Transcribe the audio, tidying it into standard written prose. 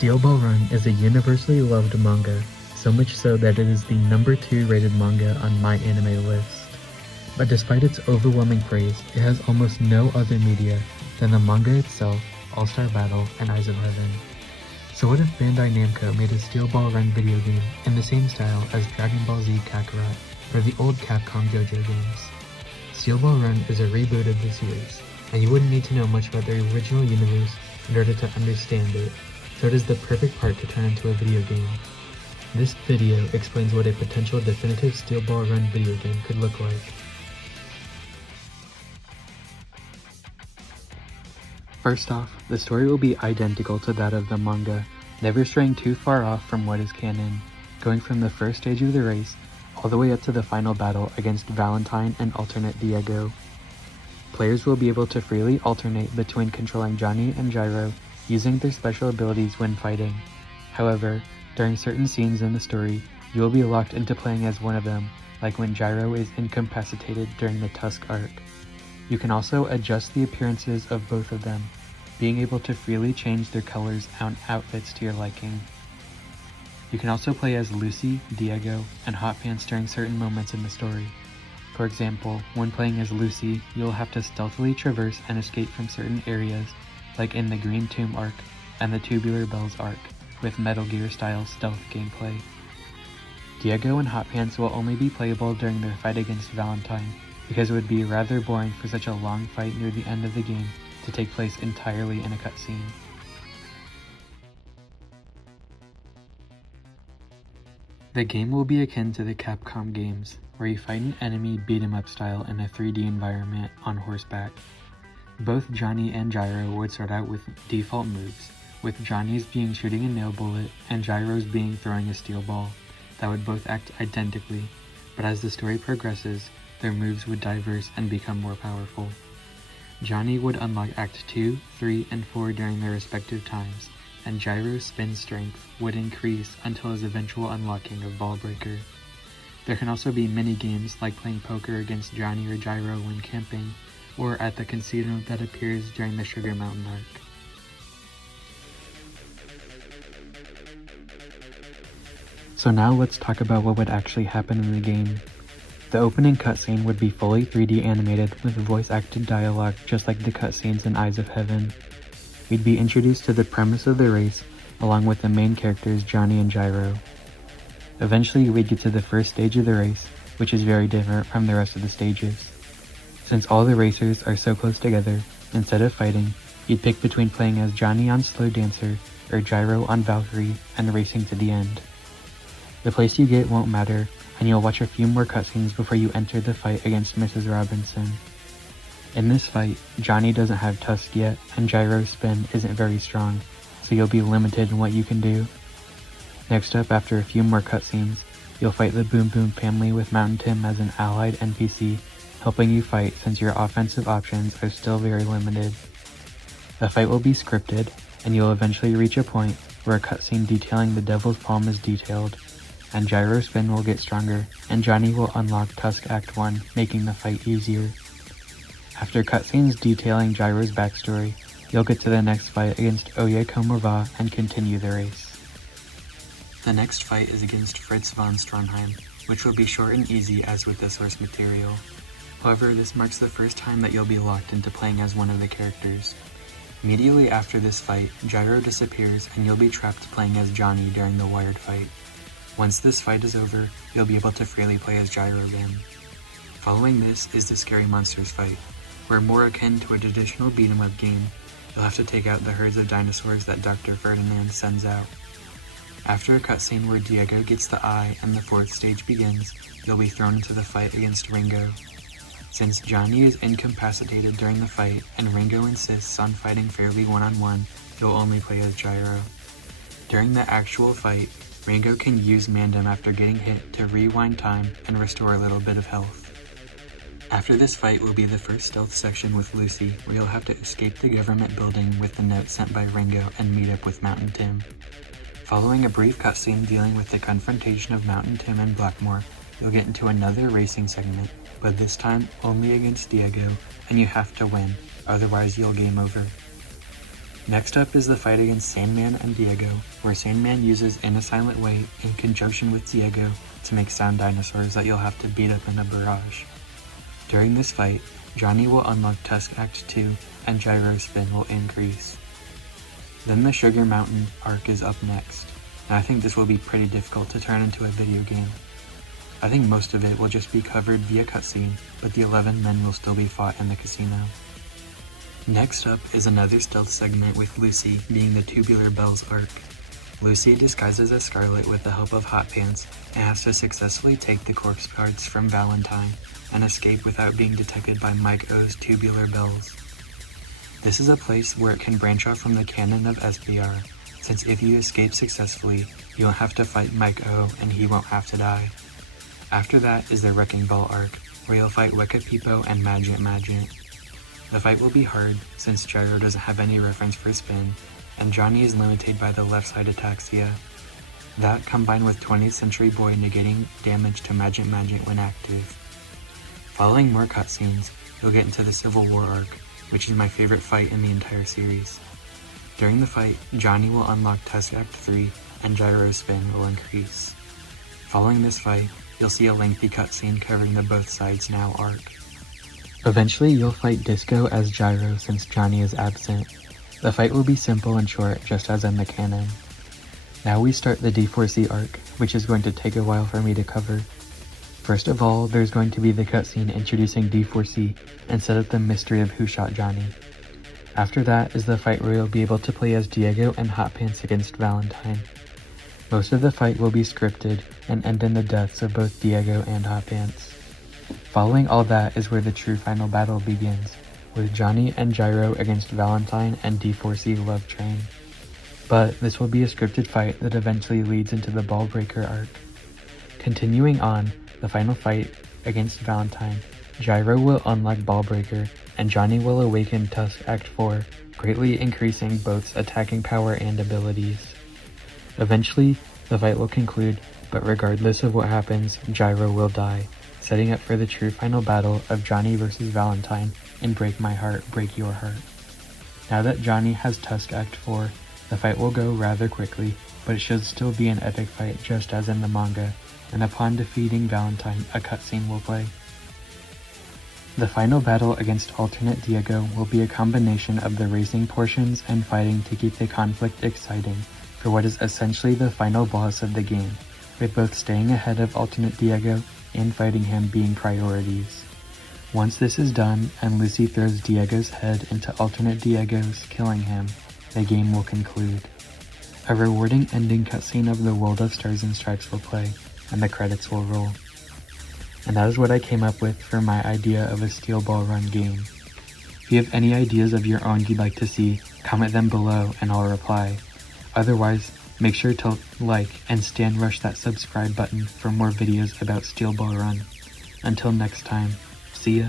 Steel Ball Run is a universally loved manga, so much so that it is the number 2 rated manga on my anime list. But despite its overwhelming praise, it has almost no other media than the manga itself, All-Star Battle, and Eyes of Heaven. So what if Bandai Namco made a Steel Ball Run video game in the same style as Dragon Ball Z Kakarot or the old Capcom JoJo games? Steel Ball Run is a reboot of the series, and you wouldn't need to know much about the original universe in order to understand it, so it is the perfect part to turn into a video game. This video explains what a potential definitive Steel Ball Run video game could look like. First off, the story will be identical to that of the manga, never straying too far off from what is canon, going from the first stage of the race all the way up to the final battle against Valentine and alternate Diego. Players will be able to freely alternate between controlling Johnny and Gyro using their special abilities when fighting. However, during certain scenes in the story, you will be locked into playing as one of them, like when Gyro is incapacitated during the Tusk arc. You can also adjust the appearances of both of them, being able to freely change their colors and outfits to your liking. You can also play as Lucy, Diego, and Hot Pants during certain moments in the story. For example, when playing as Lucy, you will have to stealthily traverse and escape from certain areas, like in the Green Tomb arc and the Tubular Bells arc, with Metal Gear style stealth gameplay. Diego and Hot Pants will only be playable during their fight against Valentine, because it would be rather boring for such a long fight near the end of the game to take place entirely in a cutscene. The game will be akin to the Capcom games, where you fight an enemy beat-em-up style in a 3D environment on horseback. Both Johnny and Gyro would start out with default moves, with Johnny's being shooting a nail bullet and Gyro's being throwing a steel ball, that would both act identically, but as the story progresses, their moves would diverse and become more powerful. Johnny would unlock Act 2, 3, and 4 during their respective times, and Gyro's spin strength would increase until his eventual unlocking of Ball Breaker. There can also be mini-games like playing poker against Johnny or Gyro when camping, or at the casino that appears during the Sugar Mountain arc. So now let's talk about what would actually happen in the game. The opening cutscene would be fully 3D animated with voice-acted dialogue just like the cutscenes in Eyes of Heaven. We'd be introduced to the premise of the race along with the main characters Johnny and Gyro. Eventually we'd get to the first stage of the race, which is very different from the rest of the stages. Since all the racers are so close together, instead of fighting, you'd pick between playing as Johnny on Slow Dancer or Gyro on Valkyrie and racing to the end. The place you get won't matter, and you'll watch a few more cutscenes before you enter the fight against Mrs. Robinson. In this fight, Johnny doesn't have Tusk yet, and Gyro's spin isn't very strong, so you'll be limited in what you can do. Next up, after a few more cutscenes, you'll fight the Boom Boom family with Mountain Tim as an allied NPC, helping you fight since your offensive options are still very limited. The fight will be scripted, and you'll eventually reach a point where a cutscene detailing the Devil's Palm is detailed, and Gyro's spin will get stronger, and Johnny will unlock Tusk Act 1, making the fight easier. After cutscenes detailing Gyro's backstory, you'll get to the next fight against Oye Komova and continue the race. The next fight is against Fritz von Stronheim, which will be short and easy as with the source material. However, this marks the first time that you'll be locked into playing as one of the characters. Immediately after this fight, Gyro disappears and you'll be trapped playing as Johnny during the wired fight. Once this fight is over, you'll be able to freely play as Gyro again. Following this is the Scary Monsters fight, where more akin to a traditional beat-em-up game, you'll have to take out the herds of dinosaurs that Dr. Ferdinand sends out. After a cutscene where Diego gets the eye and the fourth stage begins, you'll be thrown into the fight against Ringo. Since Johnny is incapacitated during the fight and Ringo insists on fighting fairly one-on-one, you'll only play as Gyro. During the actual fight, Ringo can use Mandem after getting hit to rewind time and restore a little bit of health. After this fight will be the first stealth section with Lucy, where you'll have to escape the government building with the note sent by Ringo and meet up with Mountain Tim. Following a brief cutscene dealing with the confrontation of Mountain Tim and Blackmore, you'll get into another racing segment, but this time only against Diego, and you have to win, otherwise you'll game over. Next up is the fight against Sandman and Diego, where Sandman uses In a Silent Way in conjunction with Diego to make sound dinosaurs that you'll have to beat up in a barrage. During this fight, Johnny will unlock Tusk Act 2 and Gyro spin will increase. Then the Sugar Mountain arc is up next, and I think this will be pretty difficult to turn into a video game. I think most of it will just be covered via cutscene, but the 11 men will still be fought in the casino. Next up is another stealth segment with Lucy being the Tubular Bells arc. Lucy disguises as Scarlet with the help of Hot Pants and has to successfully take the corpse cards from Valentine and escape without being detected by Mike O's Tubular Bells. This is a place where it can branch off from the canon of SPR, since if you escape successfully, you won't have to fight Mike O and he won't have to die. After that is the Wrecking Ball arc, where you'll fight Weka Pipo and Magent Magent. The fight will be hard, since Gyro doesn't have any reference for spin, and Johnny is limited by the left side ataxia. That, combined with 20th Century Boy negating damage to Magent Magent when active. Following more cutscenes, you'll get into the Civil War arc, which is my favorite fight in the entire series. During the fight, Johnny will unlock Tusk Act 3, and Gyro's spin will increase. Following this fight, you'll see a lengthy cutscene covering the Both Sides Now arc. Eventually, you'll fight Disco as Gyro since Johnny is absent. The fight will be simple and short, just as in the canon. Now we start the D4C arc, which is going to take a while for me to cover. First of all, there's going to be the cutscene introducing D4C and set up the mystery of who shot Johnny. After that is the fight where you'll be able to play as Diego and Hot Pants against Valentine. Most of the fight will be scripted and end in the deaths of both Diego and Hot Pants. Following all that is where the true final battle begins, with Johnny and Gyro against Valentine and D4C Love Train. But this will be a scripted fight that eventually leads into the Ball Breaker arc. Continuing on, the final fight against Valentine, Gyro will unlock Ball Breaker, and Johnny will awaken Tusk Act 4, greatly increasing both's attacking power and abilities. Eventually, the fight will conclude, but regardless of what happens, Gyro will die, setting up for the true final battle of Johnny vs. Valentine in Break My Heart, Break Your Heart. Now that Johnny has Tusk Act 4, the fight will go rather quickly, but it should still be an epic fight just as in the manga, and upon defeating Valentine, a cutscene will play. The final battle against alternate Diego will be a combination of the racing portions and fighting to keep the conflict exciting for what is essentially the final boss of the game, with both staying ahead of alternate Diego and fighting him being priorities. Once this is done and Lucy throws Diego's head into alternate Diego's, killing him, the game will conclude. A rewarding ending cutscene of the World of Stars and Stripes will play, and the credits will roll. And that is what I came up with for my idea of a Steel Ball Run game. If you have any ideas of your own you'd like to see, comment them below and I'll reply. Otherwise, make sure to like and stand rush that subscribe button for more videos about Steel Ball Run. Until next time, see ya.